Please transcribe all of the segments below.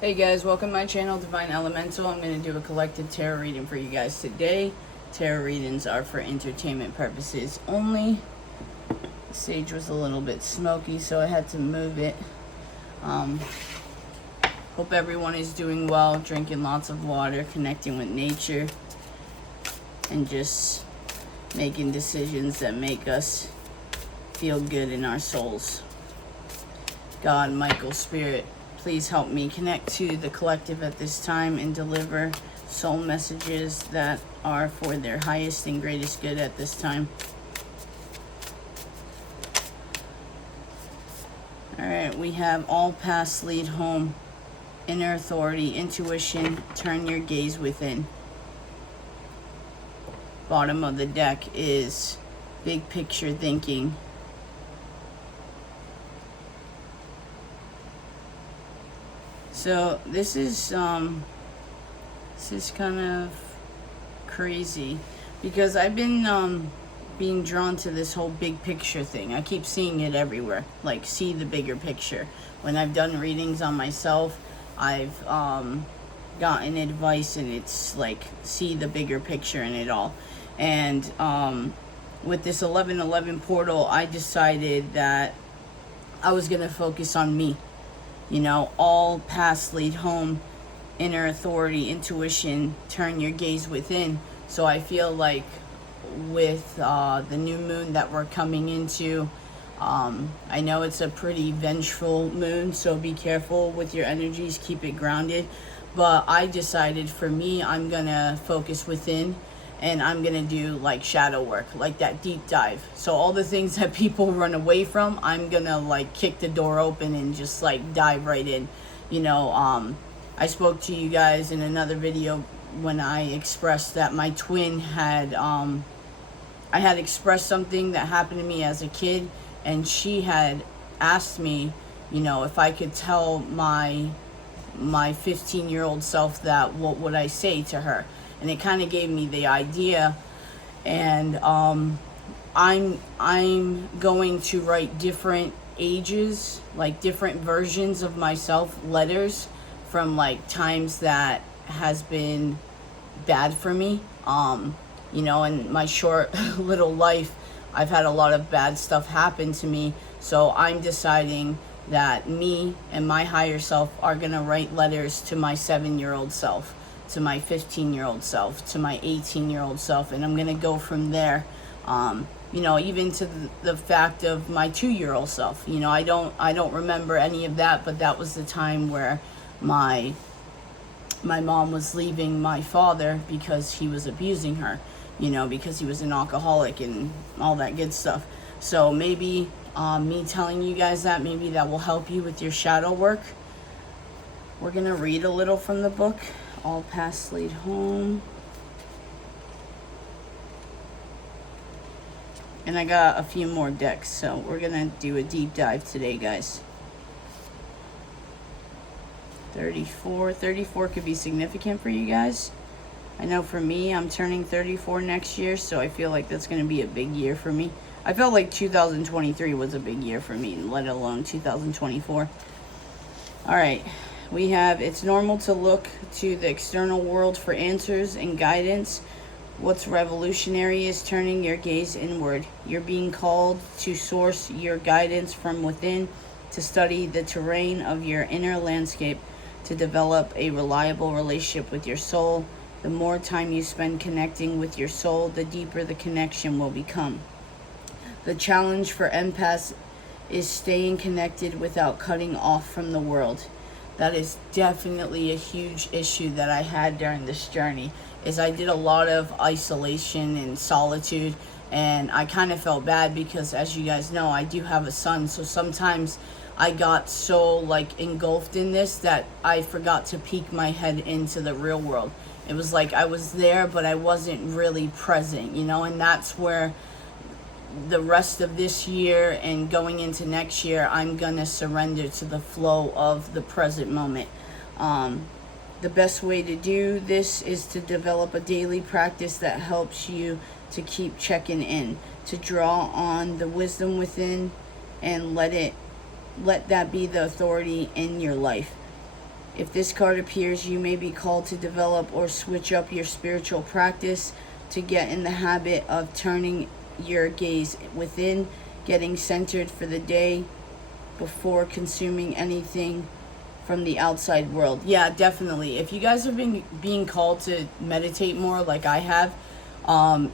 Hey guys, welcome to my channel, Divine Elemental. I'm going to do a collective tarot reading for you guys today. Tarot readings are for entertainment purposes only. The sage was a little bit smoky, so I had to move it. Hope everyone is doing well, drinking lots of water, connecting with nature, and just making decisions that make us feel good in our souls. God, Michael, Spirit, please help me connect to the collective at this time and deliver soul messages that are for their highest and greatest good at this time. Alright, we have all paths lead home, inner authority, intuition, turn your gaze within. Bottom of the deck is big picture thinking. So this is kind of crazy because I've been being drawn to this whole big picture thing. I keep seeing it everywhere, like see the bigger picture. When I've done readings on myself, I've gotten advice and it's like see the bigger picture in it all. And with this 1111 portal, I decided that I was gonna focus on me. You know, all paths lead home, inner authority, intuition, turn your gaze within. So I feel like with the new moon that we're coming into, I know it's a pretty vengeful moon, so be careful with your energies, keep it grounded. But I decided for me, I'm gonna focus within and I'm gonna do like shadow work, like that deep dive. So all the things that people run away from, I'm gonna like kick the door open and just like dive right in. You know, I spoke to you guys in another video when I expressed that my twin had, I had expressed something that happened to me as a kid, and she had asked me, you know, if I could tell my 15-year-old self that, what would I say to her? And it kind of gave me the idea, and I'm going to write different ages, like different versions of myself, letters from like times that has been bad for me. You know, in my short little life, I've had a lot of bad stuff happen to me, so I'm deciding that me and my higher self are gonna write letters to my 7-year-old self, to my 15-year-old self, to my 18-year-old self, and I'm gonna go from there. You know, even to the fact of my 2-year-old self. You know, I don't remember any of that, but that was the time where my mom was leaving my father because he was abusing her. You know, because he was an alcoholic and all that good stuff. So maybe me telling you guys that, maybe that will help you with your shadow work. We're gonna read a little from the book. All paths lead home. And I got a few more decks, so we're gonna do a deep dive today, guys. 34 could be significant for you guys. I know for me, I'm turning 34 next year, so I feel like that's gonna be a big year for me. I felt like 2023 was a big year for me, let alone 2024. All right. We have, it's normal to look to the external world for answers and guidance. What's revolutionary is turning your gaze inward. You're being called to source your guidance from within, to study the terrain of your inner landscape, to develop a reliable relationship with your soul. The more time you spend connecting with your soul, the deeper the connection will become. The challenge for empaths is staying connected without cutting off from the world. That is definitely a huge issue that I had during this journey, is I did a lot of isolation and solitude, and I kind of felt bad because, as you guys know, I do have a son, so sometimes I got so like engulfed in this that I forgot to peek my head into the real world. It was like I was there, but I wasn't really present, you know, and that's where the rest of this year and going into next year, I'm gonna surrender to the flow of the present moment. The best way to do this is to develop a daily practice that helps you to keep checking in, to draw on the wisdom within and let that be the authority in your life. If this card appears, you may be called to develop or switch up your spiritual practice to get in the habit of turning your gaze within, getting centered for the day before consuming anything from the outside world. Yeah, definitely. If you guys have been being called to meditate more like I have,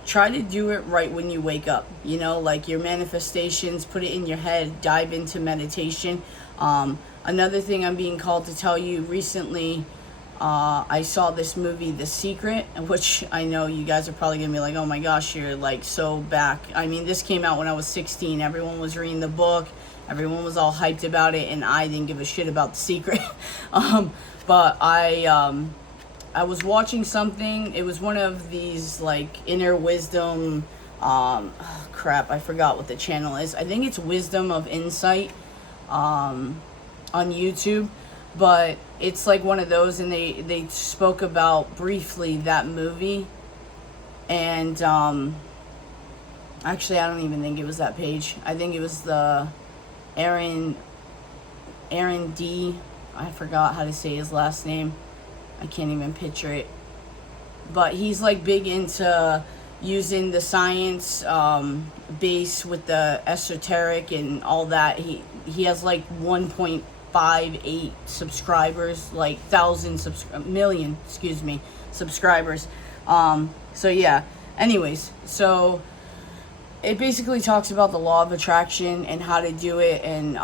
try to do it right when you wake up. You know, like your manifestations, put it in your head, dive into meditation. Another thing I'm being called to tell you recently, I saw this movie, The Secret, which I know you guys are probably going to be like, oh my gosh, you're like so back. I mean, this came out when I was 16. Everyone was reading the book. Everyone was all hyped about it, and I didn't give a shit about The Secret. But I was watching something. It was one of these like inner wisdom. Crap, I forgot what the channel is. I think it's Wisdom of Insight on YouTube. But it's like one of those, and they spoke about briefly that movie. And actually, I don't even think it was that page. I think it was the Aaron D. I forgot how to say his last name. I can't even picture it. But he's like big into using the science base with the esoteric and all that. He has like 1.58 subscribers, like million subscribers. So yeah. Anyways, so it basically talks about the law of attraction and how to do it, and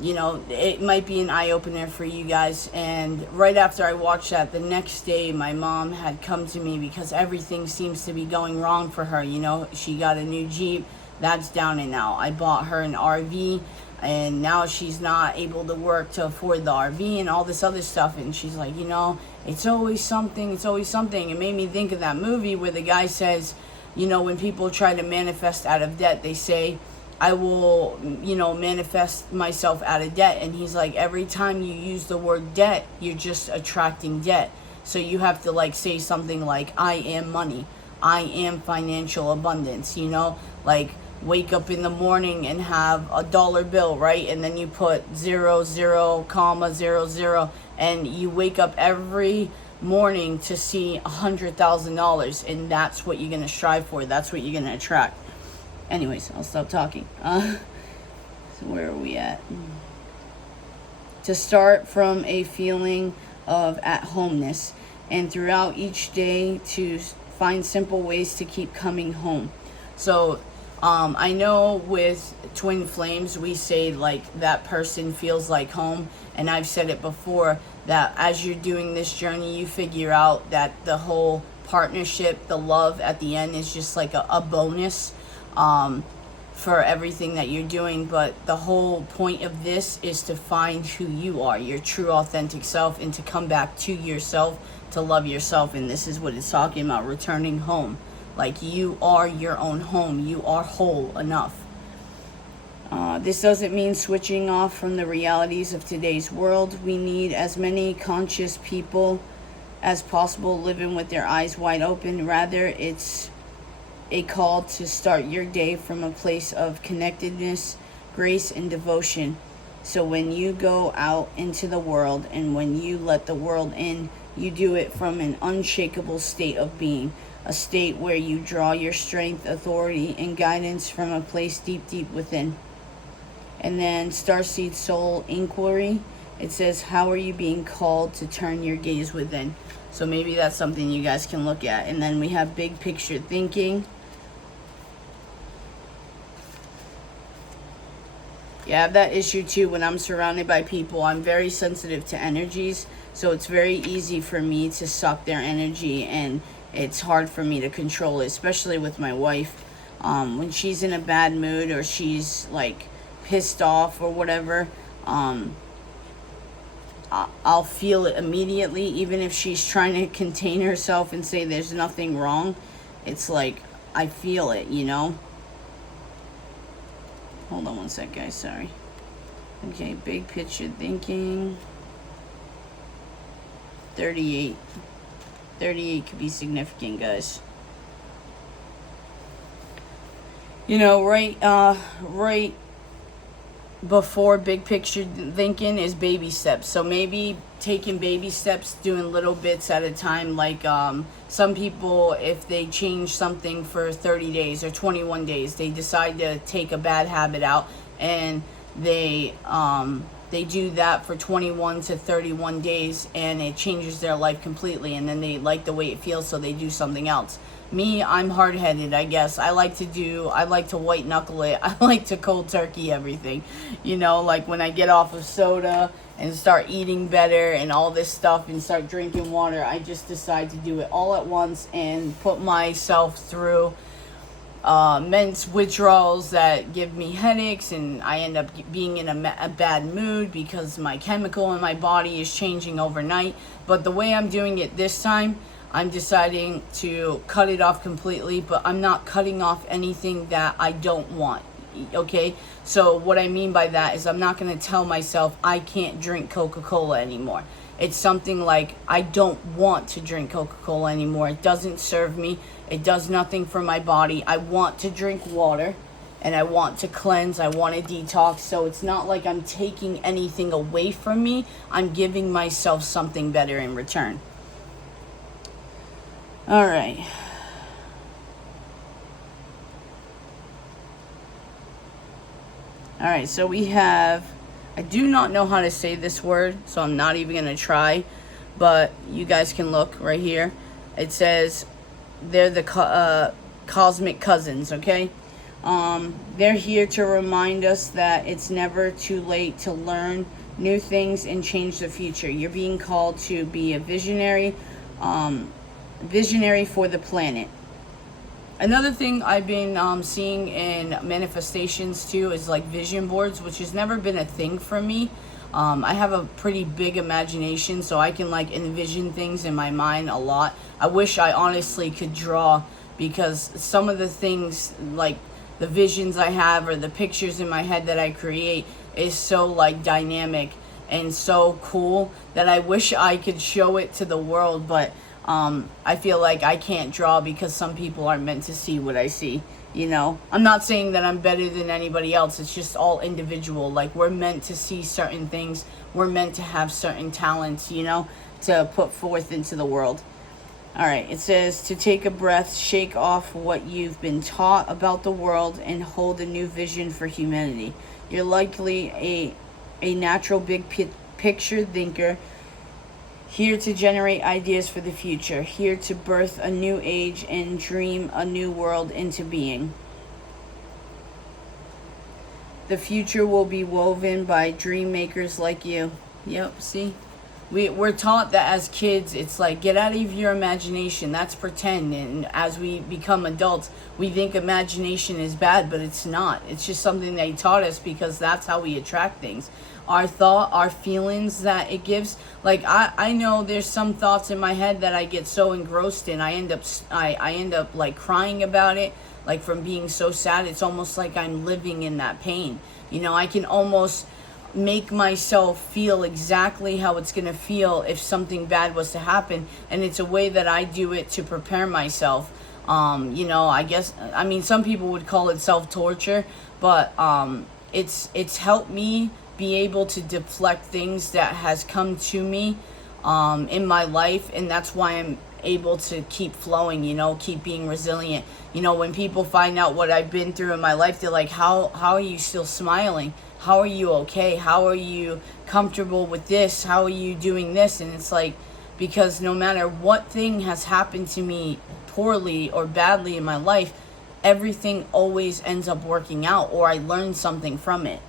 you know, it might be an eye-opener for you guys. And right after I watched that, the next day my mom had come to me because everything seems to be going wrong for her. You know, she got a new Jeep, that's down and out. I bought her an RV, and now she's not able to work to afford the RV and all this other stuff. And she's like, you know, it's always something. It made me think of that movie where the guy says, you know, when people try to manifest out of debt, they say, I will, you know, manifest myself out of debt. And he's like, every time you use the word debt, you're just attracting debt. So you have to like say something like, I am money. I am financial abundance, you know, like wake up in the morning and have a dollar bill, right? And then you put 0, and you wake up every morning to see $100,000, and that's what you're going to strive for. That's what you're going to attract. Anyways, I'll stop talking. So where are we at? To start from a feeling of at-homeness, and throughout each day to find simple ways to keep coming home. So I know with Twin Flames, we say like that person feels like home. And I've said it before that as you're doing this journey, you figure out that the whole partnership, the love at the end is just like a bonus for everything that you're doing. But the whole point of this is to find who you are, your true authentic self, and to come back to yourself, to love yourself. And this is what it's talking about, returning home. Like you are your own home. You are whole enough. This doesn't mean switching off from the realities of today's world. We need as many conscious people as possible living with their eyes wide open. Rather, it's a call to start your day from a place of connectedness, grace, and devotion. So when you go out into the world and when you let the world in, you do it from an unshakable state of being, a state where you draw your strength, authority, and guidance from a place deep, deep within. And then Starseed Soul Inquiry, it says, how are you being called to turn your gaze within? So maybe that's something you guys can look at. And then we have Big Picture Thinking. Yeah, I have that issue too. When I'm surrounded by people, I'm very sensitive to energies. So it's very easy for me to suck their energy, and it's hard for me to control it, especially with my wife. When she's in a bad mood or she's like pissed off or whatever, I'll feel it immediately, even if she's trying to contain herself and say there's nothing wrong. It's like I feel it, you know. Hold on one sec, guys, sorry. Okay, Big Picture Thinking. 38 could be significant, guys. You know, right before big picture thinking is baby steps. So maybe taking baby steps, doing little bits at a time. Like some people, if they change something for 30 days or 21 days, they decide to take a bad habit out, and they do that for 21 to 31 days, and it changes their life completely, and then they like the way it feels, so they do something else. Me, I'm hard-headed, I guess. I like to white knuckle it. I like to cold turkey everything. You know, like when I get off of soda and start eating better and all this stuff and start drinking water, I just decide to do it all at once and put myself through men's withdrawals that give me headaches, and I end up being in a bad mood because my chemical in my body is changing overnight. But the way I'm doing it this time, I'm deciding to cut it off completely, but I'm not cutting off anything that I don't want. Okay? So what I mean by that is I'm not going to tell myself I can't drink Coca-Cola anymore. It's something like, I don't want to drink Coca-Cola anymore. It doesn't serve me. It does nothing for my body. I want to drink water, and I want to cleanse. I want to detox. So it's not like I'm taking anything away from me. I'm giving myself something better in return. All right. All right, so we have, I do not know how to say this word, so I'm not even going to try, but you guys can look right here. It says they're the cosmic cousins, okay? They're here to remind us that it's never too late to learn new things and change the future. You're being called to be a visionary for the planet. Another thing I've been seeing in manifestations too is like vision boards, which has never been a thing for me. I have a pretty big imagination, so I can like envision things in my mind a lot. I wish I honestly could draw, because some of the things, like the visions I have or the pictures in my head that I create, is so like dynamic and so cool that I wish I could show it to the world, but I feel like I can't draw because some people aren't meant to see what I see. You know, I'm not saying that I'm better than anybody else. It's just all individual. Like, we're meant to see certain things. We're meant to have certain talents, you know, to put forth into the world. All right, it says to take a breath, shake off what you've been taught about the world, and hold a new vision for humanity. You're likely a natural big picture thinker, here to generate ideas for the future, here to birth a new age and dream a new world into being. The future will be woven by dream makers like you. Yep, see? We're taught that as kids, it's like, get out of your imagination. That's pretend. And as we become adults, we think imagination is bad, but it's not. It's just something they taught us because that's how we attract things. Our thought, our feelings that it gives. Like, I know there's some thoughts in my head that I get so engrossed in, I end up like crying about it, like from being so sad. It's almost like I'm living in that pain. You know, I can almost make myself feel exactly how it's going to feel if something bad was to happen, and it's a way that I do it to prepare myself. You know, I guess, I mean, some people would call it self-torture, but it's helped me be able to deflect things that has come to me in my life, and that's why I'm able to keep flowing, you know, keep being resilient. You know, when people find out what I've been through in my life, they're like, how are you still smiling? How are you okay? How are you comfortable with this? How are you doing this? And it's like, because no matter what thing has happened to me poorly or badly in my life, everything always ends up working out, or I learn something from it.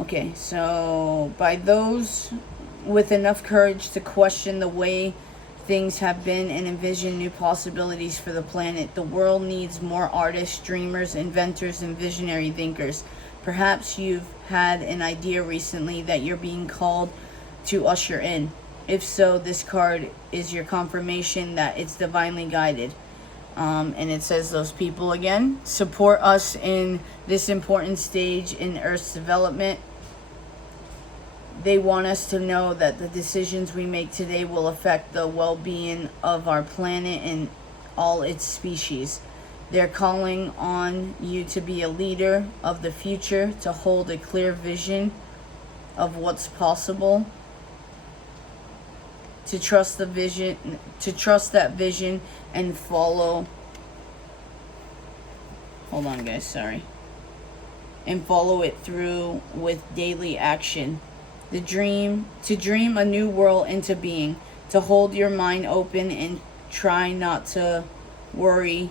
Okay, so by those with enough courage to question the way things have been and envision new possibilities for the planet, the world needs more artists, dreamers, inventors, and visionary thinkers. Perhaps you've had an idea recently that you're being called to usher in. If so, this card is your confirmation that it's divinely guided. And it says those people again support us in this important stage in Earth's development. They want us to know that the decisions we make today will affect the well-being of our planet and all its species. They're calling on you to be a leader of the future, to hold a clear vision of what's possible, to trust the vision, to trust that vision and follow. Hold on, guys, sorry. And follow it through with daily action. To dream a new world into being, to hold your mind open and try not to worry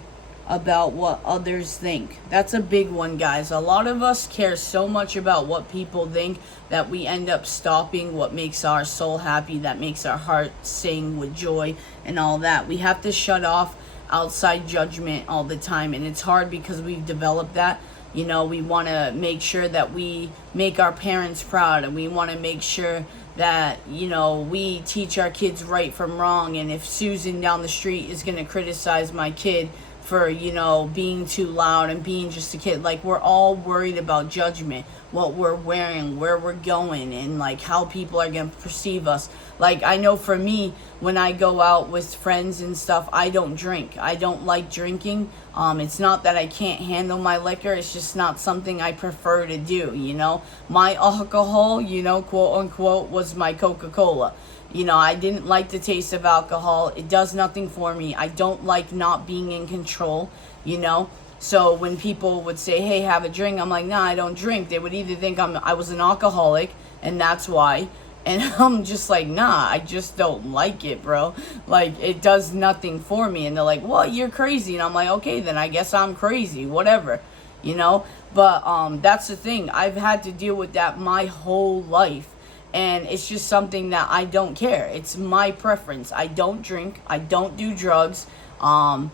about what others think. That's a big one, guys. A lot of us care so much about what people think that we end up stopping what makes our soul happy, that makes our heart sing with joy and all that. We have to shut off outside judgment all the time, and it's hard because we've developed that. You know, we want to make sure that we make our parents proud, and we want to make sure that, you know, we teach our kids right from wrong. And if Susan down the street is going to criticize my kid for, you know, being too loud and being just a kid, like, we're all worried about judgment, what we're wearing, where we're going, and like how people are going to perceive us. Like, I know for me, when I go out with friends and stuff, I don't drink. I don't like drinking. It's not that I can't handle my liquor, it's just not something I prefer to do, you know. My alcohol, you know, quote unquote, was my Coca-Cola. You know, I didn't like the taste of alcohol. It does nothing for me. I don't like not being in control, you know. So when people would say, hey, have a drink, I'm like, nah, I don't drink. They would either think I was an alcoholic, and that's why. And I'm just like, nah, I just don't like it, bro. Like, it does nothing for me. And they're like, well, you're crazy. And I'm like, okay, then I guess I'm crazy, whatever, you know. But that's the thing. I've had to deal with that my whole life. And it's just something that I don't care. It's my preference. I don't drink. I don't do drugs. I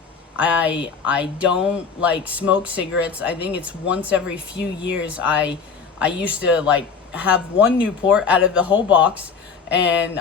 don't like smoke cigarettes. I think it's once every few years. I used to like have one Newport out of the whole box, and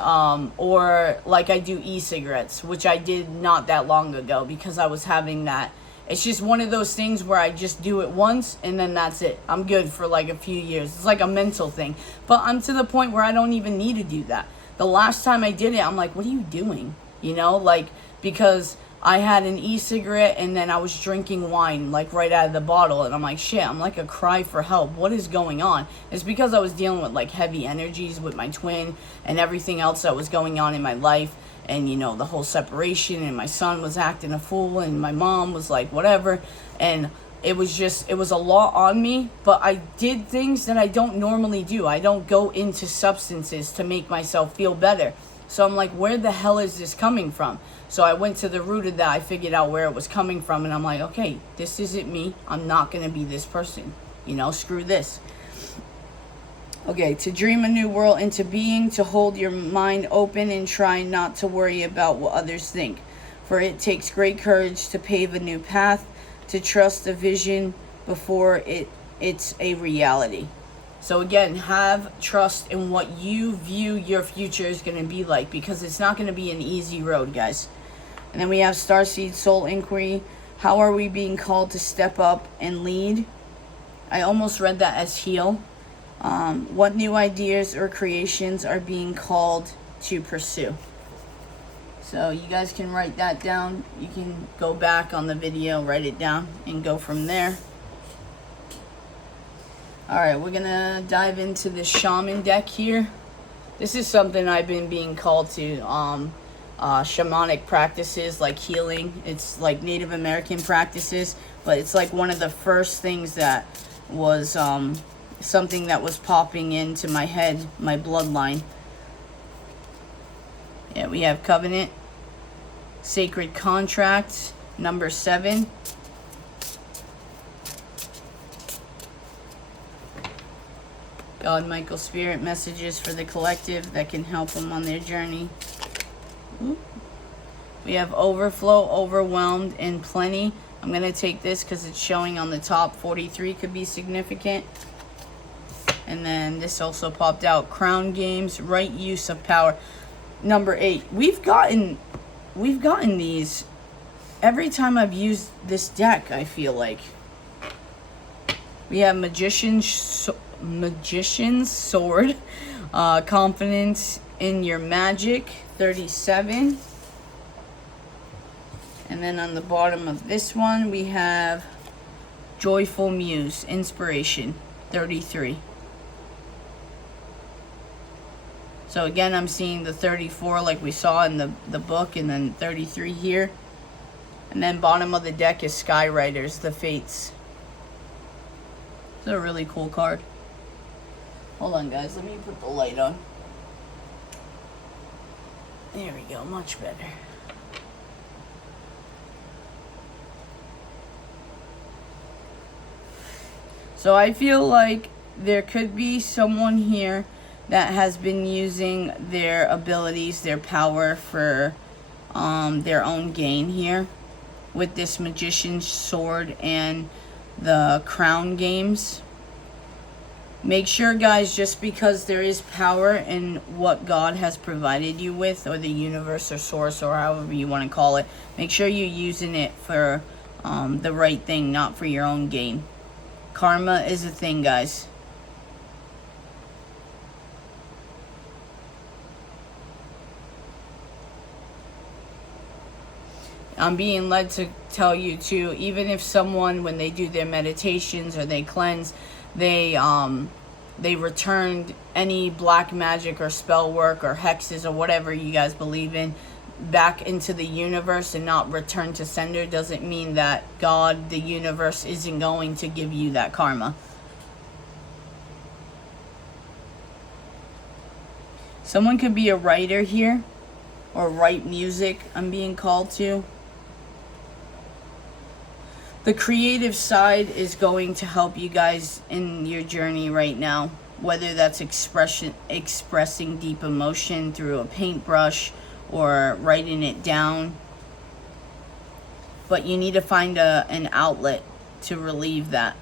or like I do e-cigarettes, which I did not that long ago because I was having that. It's just one of those things where I just do it once and then that's it. I'm good for like a few years. It's like a mental thing. But I'm to the point where I don't even need to do that. The last time I did it, I'm like, what are you doing? You know, like, because I had an e-cigarette and then I was drinking wine like right out of the bottle, and I'm like, shit, I'm like a cry for help. What is going on? It's because I was dealing with like heavy energies with my twin and everything else that was going on in my life. And, you know, the whole separation, and my son was acting a fool, and my mom was like, whatever. And it was a lot on me, but I did things that I don't normally do. I don't go into substances to make myself feel better. So I'm like, where the hell is this coming from? So I went to the root of that. I figured out where it was coming from, and I'm like, okay, this isn't me. I'm not going to be this person. You know, screw this. Okay, to dream a new world into being, to hold your mind open and try not to worry about what others think. For it takes great courage to pave a new path, to trust a vision before it's a reality. So again, have trust in what you view your future is going to be like, because it's not going to be an easy road, guys. And then we have Starseed Soul Inquiry. How are we being called to step up and lead? I almost read that as heal. What new ideas or creations are being called to pursue? So you guys can write that down. You can go back on the video, write it down, and go from there. Alright, we're gonna dive into the shaman deck here. This is something I've been being called to. Shamanic practices like healing. It's like Native American practices, but it's like one of the first things that was something that was popping into my head, my bloodline. Yeah, we have Covenant, Sacred Contract, number 7. God, Michael, Spirit messages for the collective that can help them on their journey. Ooh. We have Overflow, Overwhelmed, and Plenty. I'm going to take this because it's showing on the top. 43 could be significant. And then this also popped out. Crown Games, Right Use of Power. Number 8. We've gotten these every time I've used this deck, I feel like. We have Magician's Sword. Confidence in Your Magic, 37. And then on the bottom of this one, we have Joyful Muse, Inspiration, 33. So again, I'm seeing the 34 like we saw in the book, and then 33 here. And then bottom of the deck is Skywriters, the Fates. It's a really cool card. Hold on, guys. Let me put the light on. There we go. Much better. So I feel like there could be someone here that has been using their abilities, their power for their own gain here with this Magician's Sword and the Crown games. Make sure, guys, just because there is power in what God has provided you with, or the universe or source, or however you want to call it, make sure you're using it for the right thing, not for your own gain. Karma is a thing, guys. I'm being led to tell you too, even if someone, when they do their meditations or they cleanse, they returned any black magic or spell work or hexes or whatever you guys believe in back into the universe and not return to sender, doesn't mean that God, the universe, isn't going to give you that karma. Someone could be a writer here, or write music, I'm being called to. The creative side is going to help you guys in your journey right now, whether that's expressing deep emotion through a paintbrush or writing it down. But you need to find an outlet to relieve that.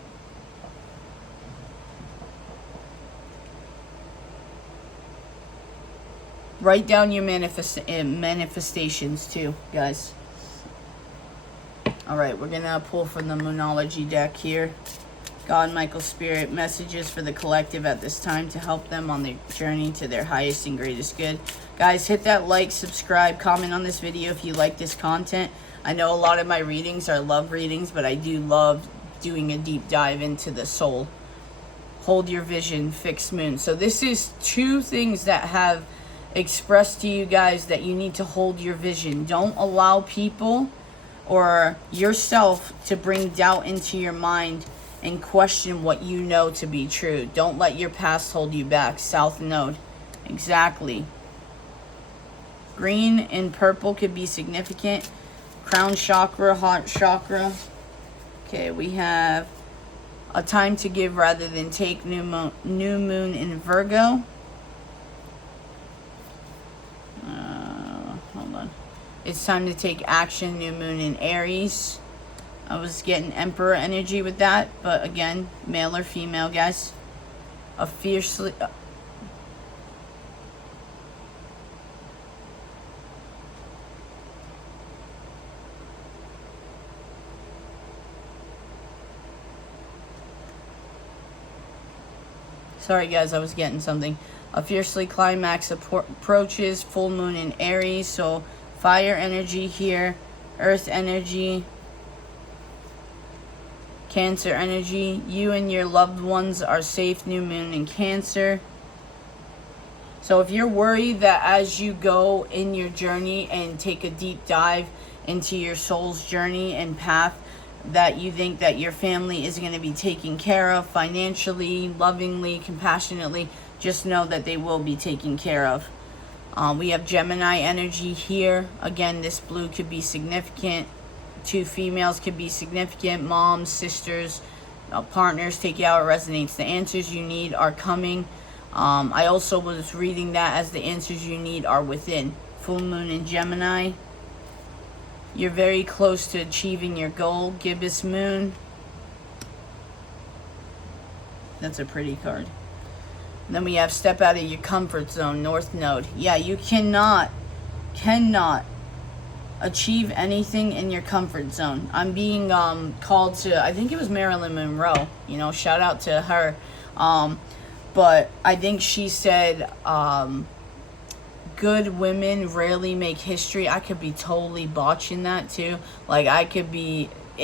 Write down your manifestations too, guys. Alright, we're going to pull from the Moonology deck here. God, Michael, Spirit, messages for the collective at this time to help them on their journey to their highest and greatest good. Guys, hit that like, subscribe, comment on this video if you like this content. I know a lot of my readings are love readings, but I do love doing a deep dive into the soul. Hold your vision, fixed moon. So this is two things that have expressed to you guys that you need to hold your vision. Don't allow people or yourself to bring doubt into your mind and question what you know to be true. Don't let your past hold you back. South Node. Exactly. Green and purple could be significant. Crown chakra, heart chakra. Okay, we have a time to give rather than take. New moon in Virgo. Hold on. It's time to take action. New moon in Aries. I was getting Emperor energy with that, but again, male or female, guys. A fiercely... Sorry, guys, I was getting something. A fiercely climax approaches. Full moon in Aries, so fire energy here. Earth energy. Cancer energy. You and your loved ones are safe. New moon in Cancer. So if you're worried that as you go in your journey and take a deep dive into your soul's journey and path, that you think that your family is going to be taken care of financially, lovingly, compassionately, just know that they will be taken care of. We have Gemini energy here. Again, this blue could be significant. Two females could be significant. Moms, sisters, partners, take it out, it resonates. The answers you need are coming. I also was reading that as the answers you need are within. Full moon in Gemini. You're very close to achieving your goal. Gibbous moon. That's a pretty card. And then we have step out of your comfort zone. North Node. Yeah, you cannot achieve anything in your comfort zone. I'm being called to, I think it was Marilyn Monroe, you know, shout out to her. But I think she said, good women rarely make history. I could be totally botching that too. Like, it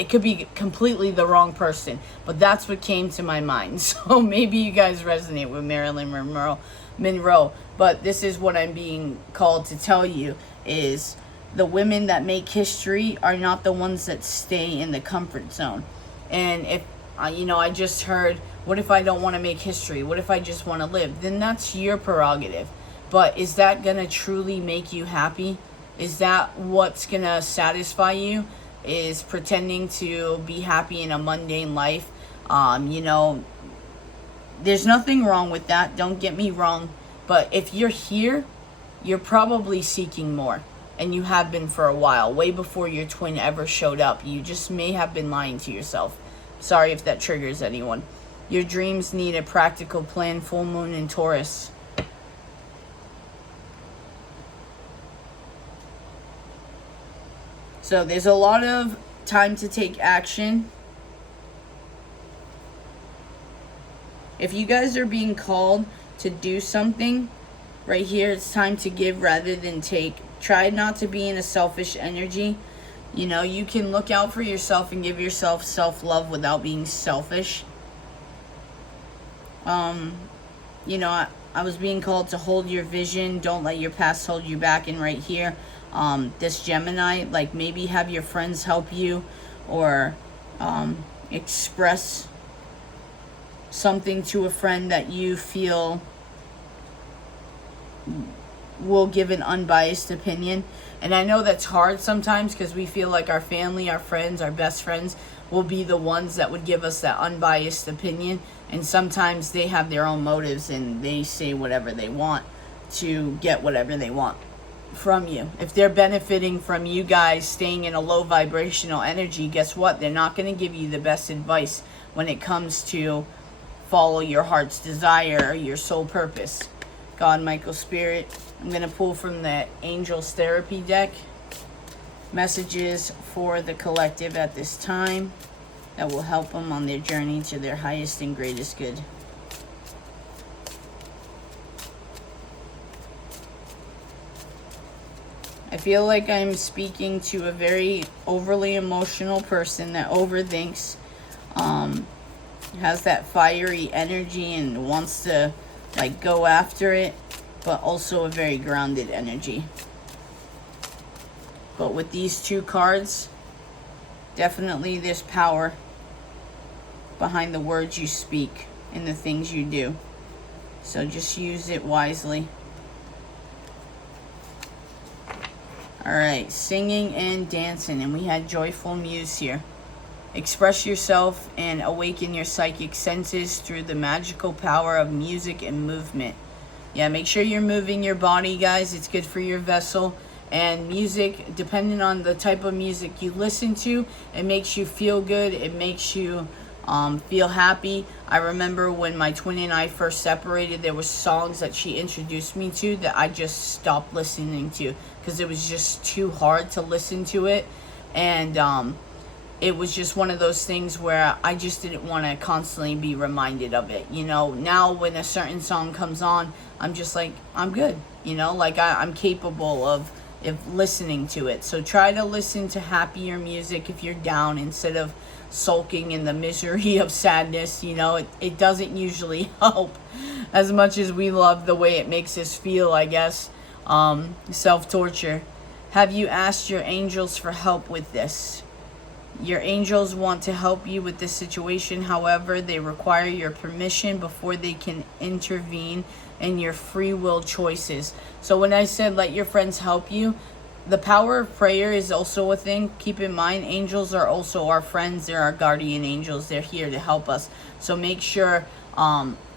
could be completely the wrong person, but that's what came to my mind. So maybe you guys resonate with Marilyn Monroe, but this is what I'm being called to tell you is the women that make history are not the ones that stay in the comfort zone. And if I just heard, what if I don't want to make history? What if I just want to live? Then that's your prerogative. But is that going to truly make you happy? Is that what's going to satisfy you? Is pretending to be happy in a mundane life? There's nothing wrong with that. Don't get me wrong. But if you're here, you're probably seeking more. And you have been for a while, way before your twin ever showed up. You just may have been lying to yourself. Sorry if that triggers anyone. Your dreams need a practical plan. Full moon in Taurus. So there's a lot of time to take action. If you guys are being called to do something, right here, it's time to give rather than take. Try not to be in a selfish energy. You can look out for yourself and give yourself self-love without being selfish. I was being called to hold your vision. Don't let your past hold you back. And right here, this Gemini, like maybe have your friends help you or express something to a friend that you feel will give an unbiased opinion. And I know that's hard sometimes because we feel like our family, our friends, our best friends will be the ones that would give us that unbiased opinion. And sometimes they have their own motives and they say whatever they want to get whatever they want from you. If they're benefiting from you guys staying in a low vibrational energy, guess what? They're not going to give you the best advice when it comes to follow your heart's desire or your soul purpose. God, Michael, Spirit, I'm going to pull from the Angels Therapy deck. Messages for the collective at this time that will help them on their journey to their highest and greatest good. I feel like I'm speaking to a very overly emotional person that overthinks, has that fiery energy and wants to go after it, but also a very grounded energy. But with these two cards, definitely there's power behind the words you speak and the things you do. So just use it wisely. Alright, singing and dancing. And we had Joyful Muse here. Express yourself and awaken your psychic senses through the magical power of music and movement. Yeah, make sure you're moving your body, guys. It's good for your vessel. And music, depending on the type of music you listen to, it makes you feel good. It makes you feel happy. I remember when my twin and I first separated, there were songs that she introduced me to that I just stopped listening to because it was just too hard to listen to it. And it was just one of those things where I just didn't want to constantly be reminded of it. Now when a certain song comes on, I'm just like, I'm good. I'm capable of listening to it. So try to listen to happier music if you're down instead of sulking in the misery of sadness. It doesn't usually help as much as we love the way it makes us feel, I guess. Self-torture. Have you asked your angels for help with this? Your angels want to help you with this situation. However, they require your permission before they can intervene in your free will choices. So when I said let your friends help you, the power of prayer is also a thing. Keep in mind, angels are also our friends. They're our guardian angels. They're here to help us. So make sure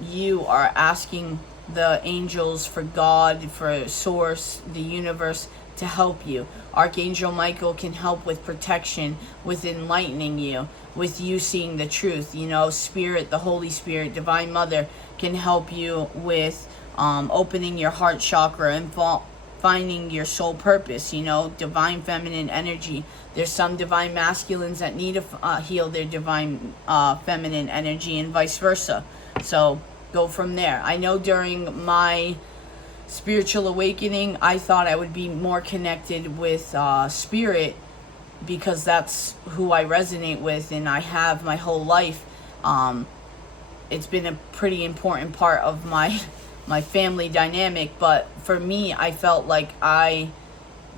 you are asking the angels for God, for Source, the universe, to help you. Archangel Michael can help with protection, with enlightening you, with you seeing the truth. Spirit, the Holy Spirit, Divine Mother can help you with opening your heart chakra and finding your soul purpose. Divine feminine energy. There's some divine masculines that need to heal their divine feminine energy and vice versa. So go from there. I know during my spiritual awakening, I thought I would be more connected with spirit, because that's who I resonate with, and I have my whole life. It's been a pretty important part of my family dynamic, but for me, I felt like I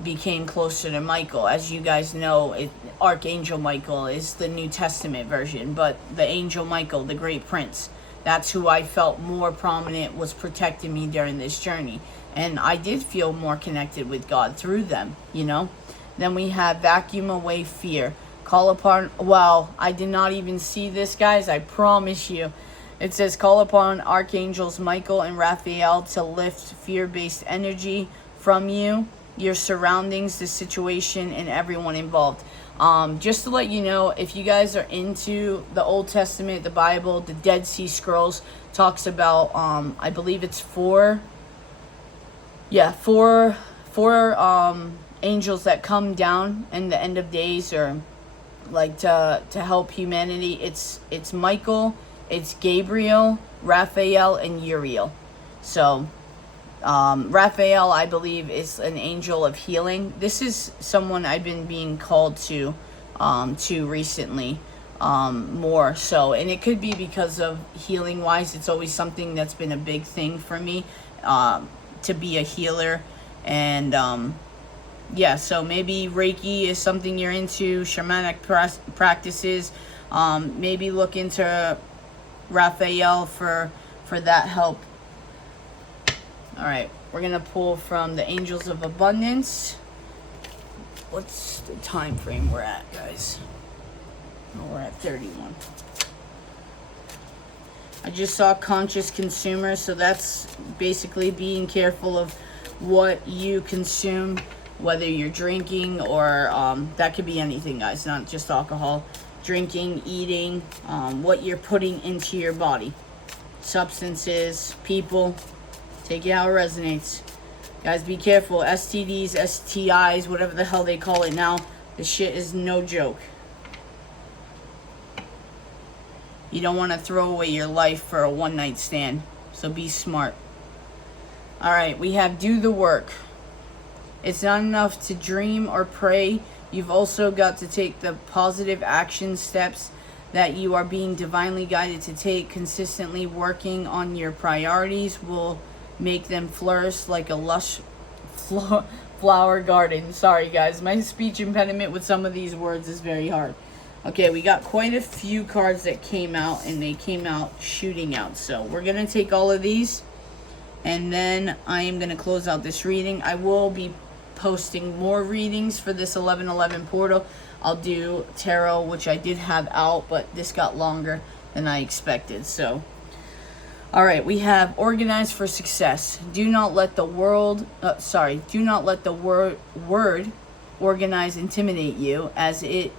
became closer to Michael. As you guys know, Archangel Michael is the New Testament version, but the angel Michael, the great prince, that's who I felt more prominent, was protecting me during this journey. And I did feel more connected with God through them, you know. Then we have vacuum away fear. Call upon, wow, I did not even see this, guys, I promise you. It says, call upon Archangels Michael and Raphael to lift fear-based energy from you, your surroundings, the situation, and everyone involved. Just to let you know, if you guys are into the Old Testament, the Bible, the Dead Sea Scrolls talks about, I believe it's four angels that come down in the end of days, or like to help humanity. It's Michael, it's Gabriel, Raphael, and Uriel. So Raphael, I believe, is an angel of healing. This is someone I've been being called to recently, more so, and it could be because of healing wise. It's always something that's been a big thing for me, to be a healer. And yeah, so maybe Reiki is something you're into, shamanic practices. Maybe look into Raphael for that help. All right, we're gonna pull from the Angels of Abundance. What's the time frame we're at, guys? Oh, we're at 31. I just saw conscious consumer, so that's basically being careful of what you consume, whether you're drinking or that could be anything, guys, not just alcohol. Drinking, eating, what you're putting into your body. Substances, people, take it how it resonates. Guys, be careful. STDs, STIs, whatever the hell they call it now, this shit is no joke. You don't want to throw away your life for a one-night stand, so be smart. Alright, we have do the work. It's not enough to dream or pray. You've also got to take the positive action steps that you are being divinely guided to take. Consistently working on your priorities will make them flourish like a lush flower garden. Sorry, guys. My speech impediment with some of these words is very hard. Okay, we got quite a few cards that came out, and they came out shooting out. So we're going to take all of these, and then I am going to close out this reading. I will be posting more readings for this 11/11 portal. I'll do tarot, which I did have out, but this got longer than I expected. So, all right, we have organize for success. Do not let the word organize intimidate you, as it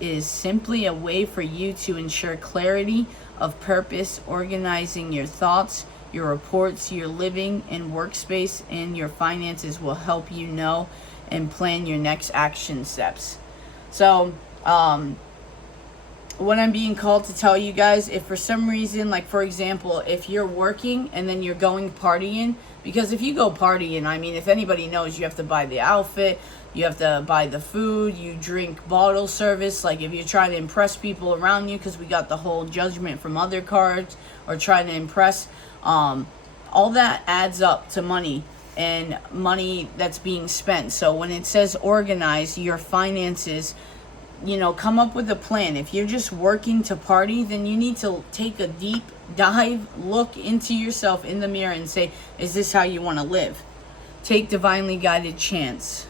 is simply a way for you to ensure clarity of purpose. Organizing your thoughts, your reports, your living and workspace, and your finances will help you know and plan your next action steps. So, what I'm being called to tell you guys, if for some reason, like for example, if you're working and then you're going partying, because if you go partying, I mean, if anybody knows, you have to buy the outfit, you have to buy the food, you drink bottle service. Like if you're trying to impress people around you, because we got the whole judgment from other cards, or trying to impress, all that adds up to money, and money that's being spent. So when it says organize your finances, you know, come up with a plan. If you're just working to party, then you need to take a deep dive, look into yourself in the mirror and say, is this how you want to live? Take divinely guided chance.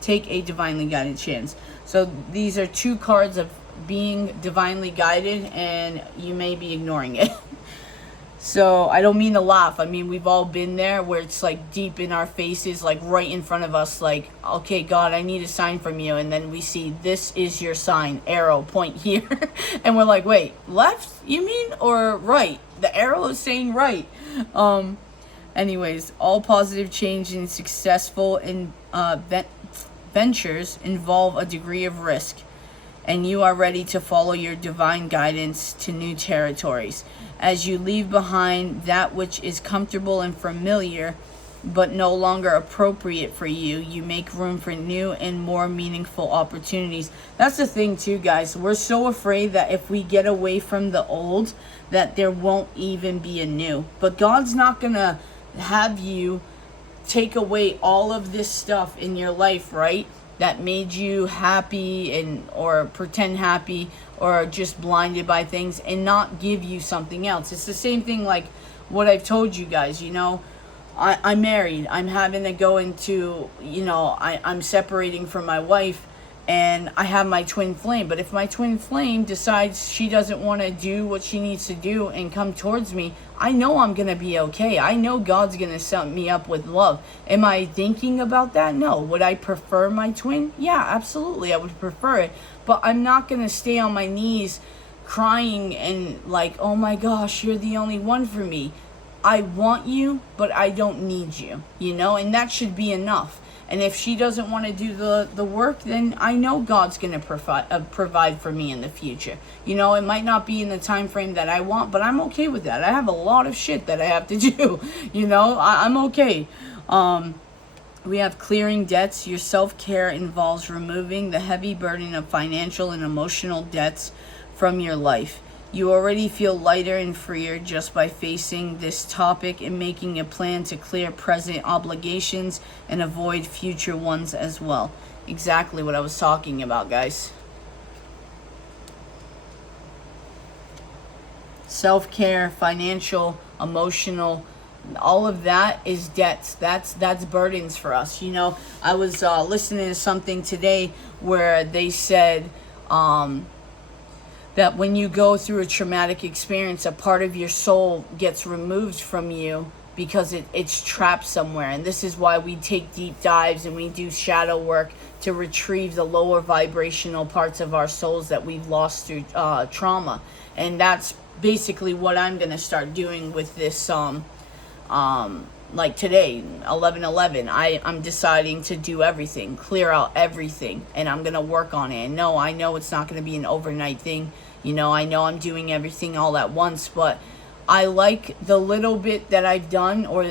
Take a divinely guided chance. So these are two cards of being divinely guided, and you may be ignoring it. So I don't mean to laugh. I mean, we've all been there where it's like deep in our faces, like right in front of us, like, okay, God, I need a sign from you. And then we see, this is your sign, arrow, point here. And we're like, wait, left, you mean, or right? The arrow is saying right. Anyways, all positive change and successful in ventures involve a degree of risk, and you are ready to follow your divine guidance to new territories. As you leave behind that which is comfortable and familiar, but no longer appropriate for you, you make room for new and more meaningful opportunities. That's the thing too, guys. We're so afraid that if we get away from the old, that there won't even be a new. But God's not gonna have you take away all of this stuff in your life, right? That made you happy and or pretend happy or just blinded by things, and not give you something else. It's the same thing like what I've told you guys, you know. I'm married. I'm having to go into, you know, I'm separating from my wife, and I have my twin flame. But if my twin flame decides she doesn't want to do what she needs to do and come towards me, I know I'm going to be okay. I know God's going to set me up with love. Am I thinking about that? No. Would I prefer my twin? Yeah, absolutely. I would prefer it. But I'm not going to stay on my knees crying and like, oh my gosh, you're the only one for me. I want you, but I don't need you, you know, and that should be enough. And if she doesn't want to do the work, then I know God's going to provide for me in the future. You know, it might not be in the time frame that I want, but I'm okay with that. I have a lot of shit that I have to do, you know, I'm okay. We have clearing debts. Your self-care involves removing the heavy burden of financial and emotional debts from your life. You already feel lighter and freer just by facing this topic and making a plan to clear present obligations and avoid future ones as well. Exactly what I was talking about, guys. Self-care, financial, emotional, all of that is debts. That's burdens for us. You know, I was listening to something today where they said that when you go through a traumatic experience, a part of your soul gets removed from you because it's trapped somewhere. And this is why we take deep dives and we do shadow work to retrieve the lower vibrational parts of our souls that we've lost through trauma. And that's basically what I'm going to start doing with this like today, 11/11, I'm deciding to do everything, clear out everything, and I'm going to work on it. And no, I know it's not going to be an overnight thing. You know, I know I'm doing everything all at once, but I like the little bit that I've done, or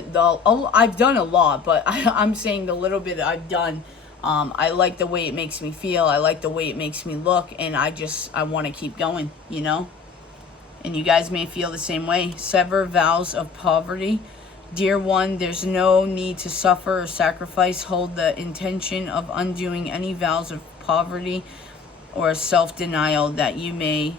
I've done a lot, but I'm saying the little bit I've done. I like the way it makes me feel. I like the way it makes me look, and I want to keep going, you know? And you guys may feel the same way. Sever vows of poverty. Dear one, there's no need to suffer or sacrifice. Hold the intention of undoing any vows of poverty or self-denial that you may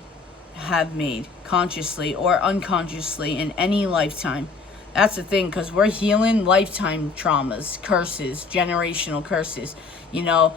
have made, consciously or unconsciously, in any lifetime. That's the thing, because we're healing lifetime traumas, curses, generational curses. You know,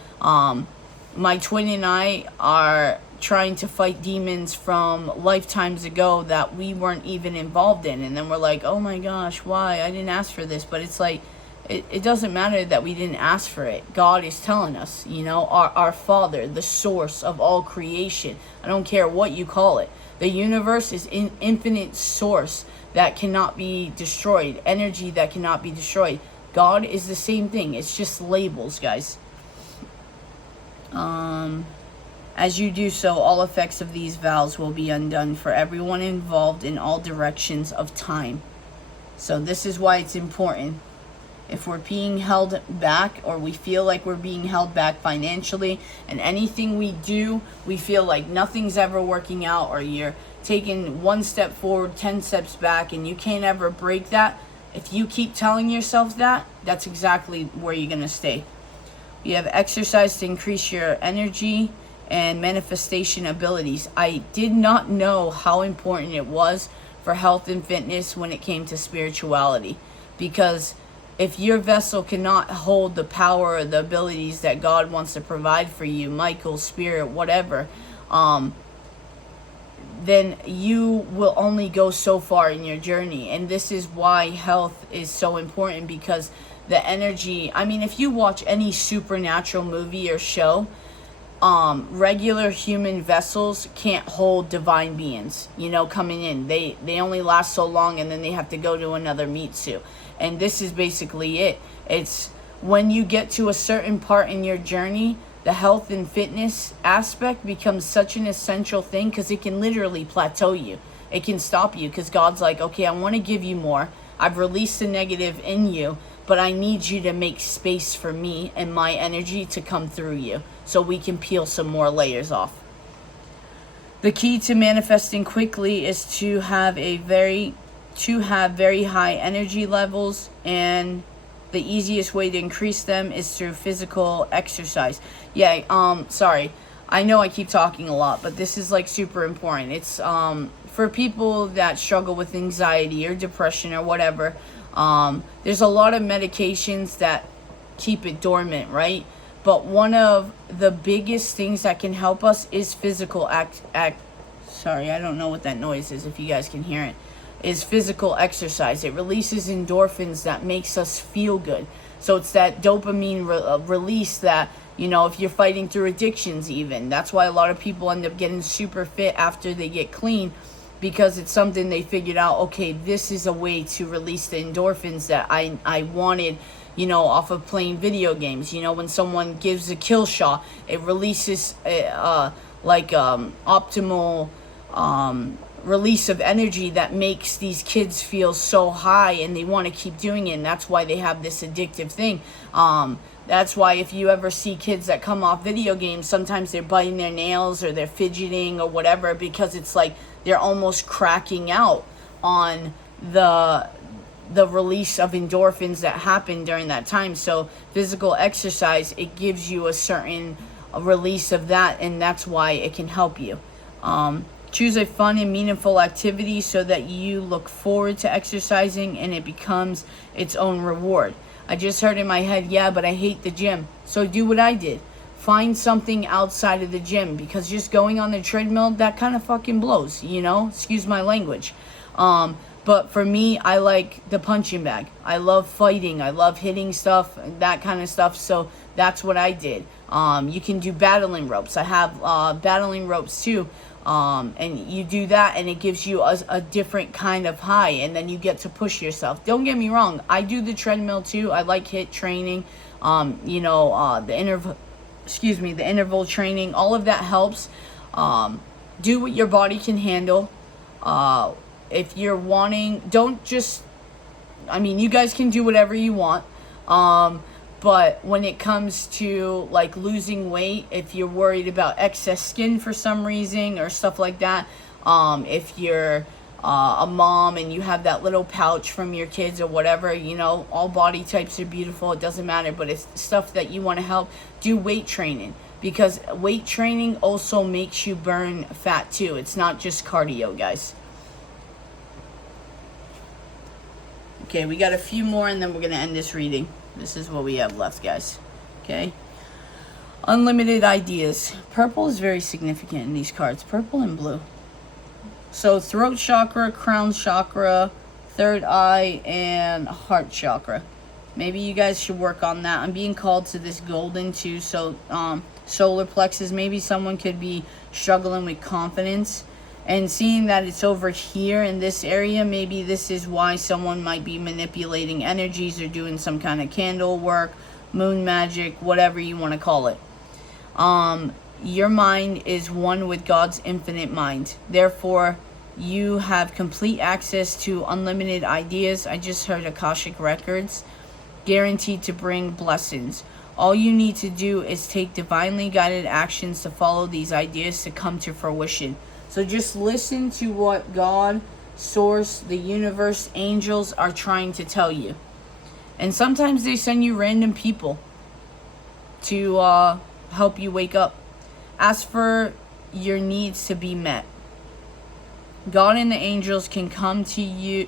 my twin and I are trying to fight demons from lifetimes ago that we weren't even involved in, and then we're like, oh my gosh, why? I didn't ask for this. But it's like, it doesn't matter that we didn't ask for it. God is telling us, you know, our Father, the source of all creation. I don't care what you call it. The universe is an infinite source that cannot be destroyed, energy that cannot be destroyed. God is the same thing. It's just labels, guys. As you do so, all effects of these vows will be undone for everyone involved in all directions of time. So this is why it's important. If we're being held back, or we feel like we're being held back financially, and anything we do, we feel like nothing's ever working out, or you're taking one step forward, 10 steps back, and you can't ever break that. If you keep telling yourself that, that's exactly where you're going to stay. You have exercise to increase your energy and manifestation abilities. I did not know how important it was for health and fitness when it came to spirituality, because if your vessel cannot hold the power or the abilities that God wants to provide for you, Michael, spirit, whatever, then you will only go so far in your journey. And this is why health is so important, because the energy, I mean, if you watch any supernatural movie or show, regular human vessels can't hold divine beings, you know, coming in. They only last so long, and then they have to go to another meat suit. And this is basically it. It's when you get to a certain part in your journey, the health and fitness aspect becomes such an essential thing, because it can literally plateau you. it can stop you, because God's like, okay, I want to give you more. I've released the negative in you, but I need you to make space for me and my energy to come through you so we can peel some more layers off. The key to manifesting quickly is to have very high energy levels, and the easiest way to increase them is through physical exercise. Sorry. I know I keep talking a lot, but this is like super important. It's for people that struggle with anxiety or depression or whatever. There's a lot of medications that keep it dormant, right? But one of the biggest things that can help us is physical sorry, I don't know what that noise is, if you guys can hear it, is physical exercise. It releases endorphins that makes us feel good. So it's that dopamine release that, you know, if you're fighting through addictions even, that's why a lot of people end up getting super fit after they get clean, because it's something they figured out, okay, this is a way to release the endorphins that I wanted, you know, off of playing video games. You know, when someone gives a kill shot, it releases optimal release of energy that makes these kids feel so high, and they want to keep doing it, and that's why they have this addictive thing. That's why if you ever see kids that come off video games, sometimes they're biting their nails or they're fidgeting or whatever, because it's like they're almost cracking out on the release of endorphins that happen during that time. So physical exercise, it gives you a certain release of that, and that's why it can help you. Choose a fun and meaningful activity so that you look forward to exercising and it becomes its own reward. I just heard in my head, yeah, but I hate the gym. So do what I did. Find something outside of the gym, because just going on the treadmill, that kind of fucking blows, you know? Excuse my language. But for me, I like the punching bag. I love fighting. I love hitting stuff, that kind of stuff. So that's what I did. You can do battling ropes. I have battling ropes too. And you do that, and it gives you a different kind of high, and then you get to push yourself. Don't get me wrong, I do the treadmill too. I like HIIT training, the interval training. All of that helps. Do what your body can handle. If you're wanting, you guys can do whatever you want. But when it comes to like losing weight, if you're worried about excess skin for some reason or stuff like that, if you're a mom and you have that little pouch from your kids or whatever, you know, all body types are beautiful. It doesn't matter, but it's stuff that you want to help. Do weight training, because weight training also makes you burn fat too. It's not just cardio, guys. Okay, we got a few more and then we're going to end this reading. This is what we have left, guys. Okay. Unlimited ideas. Purple is very significant in these cards. Purple and blue. So throat chakra, crown chakra, third eye, and heart chakra. Maybe you guys should work on that. I'm being called to this golden too. So solar plexus. Maybe someone could be struggling with confidence. And seeing that it's over here in this area, maybe this is why someone might be manipulating energies or doing some kind of candle work, moon magic, whatever you want to call it. Your mind is one with God's infinite mind. Therefore, you have complete access to unlimited ideas. I just heard Akashic Records. Guaranteed to bring blessings. All you need to do is take divinely guided actions to follow these ideas to come to fruition. So just listen to what God, Source, the universe, angels are trying to tell you. And sometimes they send you random people to help you wake up. Ask for your needs to be met. God and the angels can come to you.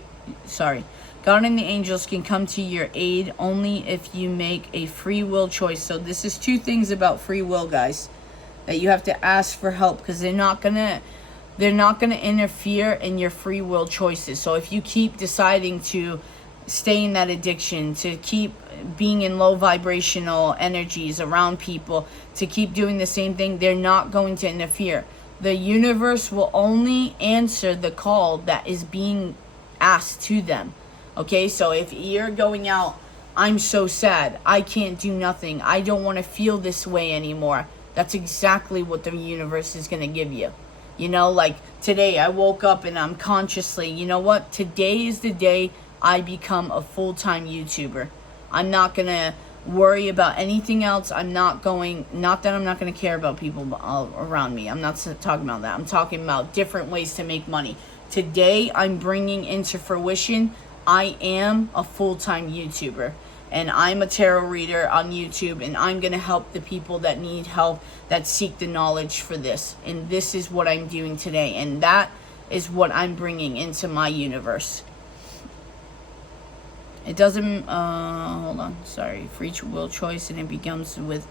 God and the angels can come to your aid only if you make a free will choice. So this is two things about free will, guys, that you have to ask for help, because they're not gonna interfere in your free will choices. So if you keep deciding to stay in that addiction, to keep being in low vibrational energies around people, to keep doing the same thing, they're not going to interfere. The universe will only answer the call that is being asked to them. Okay, so if you're going out, I'm so sad, I can't do nothing, I don't want to feel this way anymore, that's exactly what the universe is going to give you. You know, like today I woke up and I'm consciously, you know what? Today is the day I become a full-time YouTuber. I'm not going to worry about anything else. I'm not going, not that I'm not going to care about people around me. I'm not talking about that. I'm talking about different ways to make money. Today I'm bringing into fruition, I am a full-time YouTuber. And I'm a tarot reader on YouTube, and I'm going to help the people that need help, that seek the knowledge for this. And this is what I'm doing today. And that is what I'm bringing into my universe. It doesn't, hold on, sorry. Free will choice, and it begins with,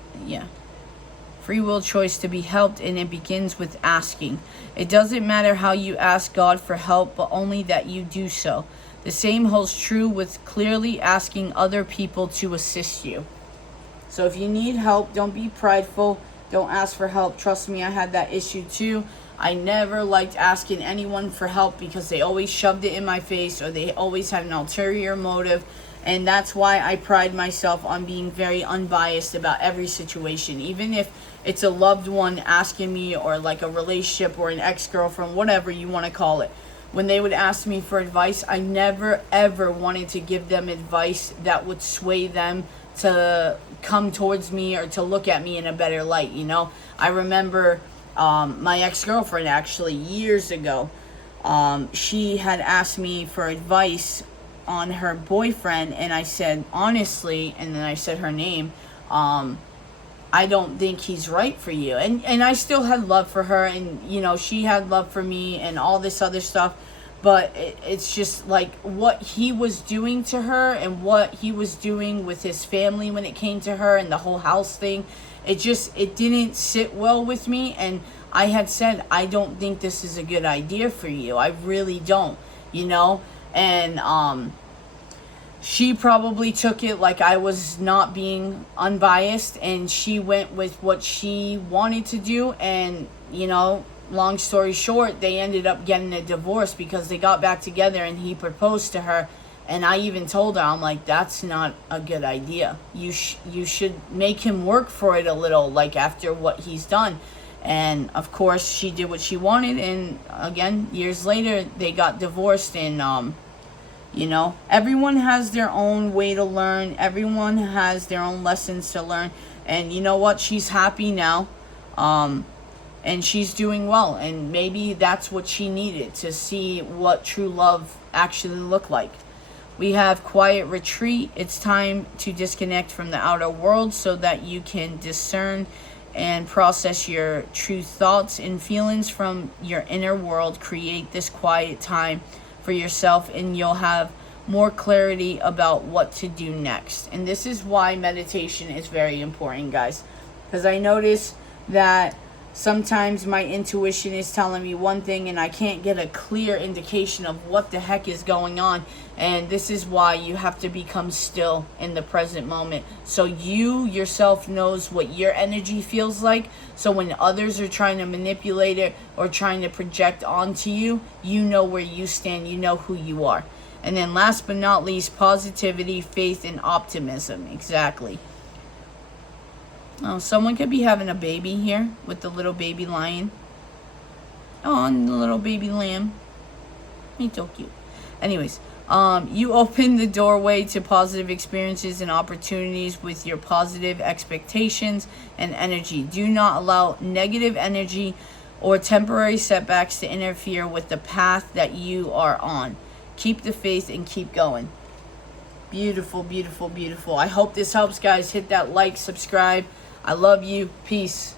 free will choice to be helped, and it begins with asking. It doesn't matter how you ask God for help, but only that you do so. The same holds true with clearly asking other people to assist you. So if you need help, don't be prideful. Don't ask for help. Trust me, I had that issue too. I never liked asking anyone for help because they always shoved it in my face, or they always had an ulterior motive. And that's why I pride myself on being very unbiased about every situation. Even if it's a loved one asking me, or like a relationship, or an ex-girlfriend, whatever you want to call it. When they would ask me for advice, I never ever wanted to give them advice that would sway them to come towards me or to look at me in a better light, you know? I remember my ex-girlfriend, actually, years ago, she had asked me for advice on her boyfriend, and I said, honestly, and then I said her name, I don't think he's right for you. And I still had love for her, and, you know, she had love for me and all this other stuff. But it's just like what he was doing to her, and what he was doing with his family when it came to her, and the whole house thing. It didn't sit well with me. And I had said, I don't think this is a good idea for you. I really don't, you know? And, she probably took it like I was not being unbiased, and she went with what she wanted to do. And, you know, long story short, they ended up getting a divorce because they got back together and he proposed to her. And I even told her, I'm like, that's not a good idea. You should make him work for it a little, like after what he's done. And of course she did what she wanted, and again, years later, they got divorced. And you know, everyone has their own way to learn. Everyone has their own lessons to learn. And you know what? She's happy now. And she's doing well. And maybe that's what she needed, to see what true love actually looked like. We have quiet retreat. It's time to disconnect from the outer world so that you can discern and process your true thoughts and feelings from your inner world. Create this quiet time for yourself, and you'll have more clarity about what to do next. And this is why meditation is very important, guys, because I notice that sometimes my intuition is telling me one thing and I can't get a clear indication of what the heck is going on. And this is why you have to become still in the present moment, so you yourself knows what your energy feels like. So when others are trying to manipulate it or trying to project onto you, you know where you stand, you know who you are. And then last but not least, positivity, faith, and optimism. Exactly. Oh, someone could be having a baby here with the little baby lion. Oh, and the little baby lamb. He's so cute. Anyways, you open the doorway to positive experiences and opportunities with your positive expectations and energy. Do not allow negative energy or temporary setbacks to interfere with the path that you are on. Keep the faith and keep going. Beautiful, beautiful, beautiful. I hope this helps, guys. Hit that like, subscribe. I love you. Peace.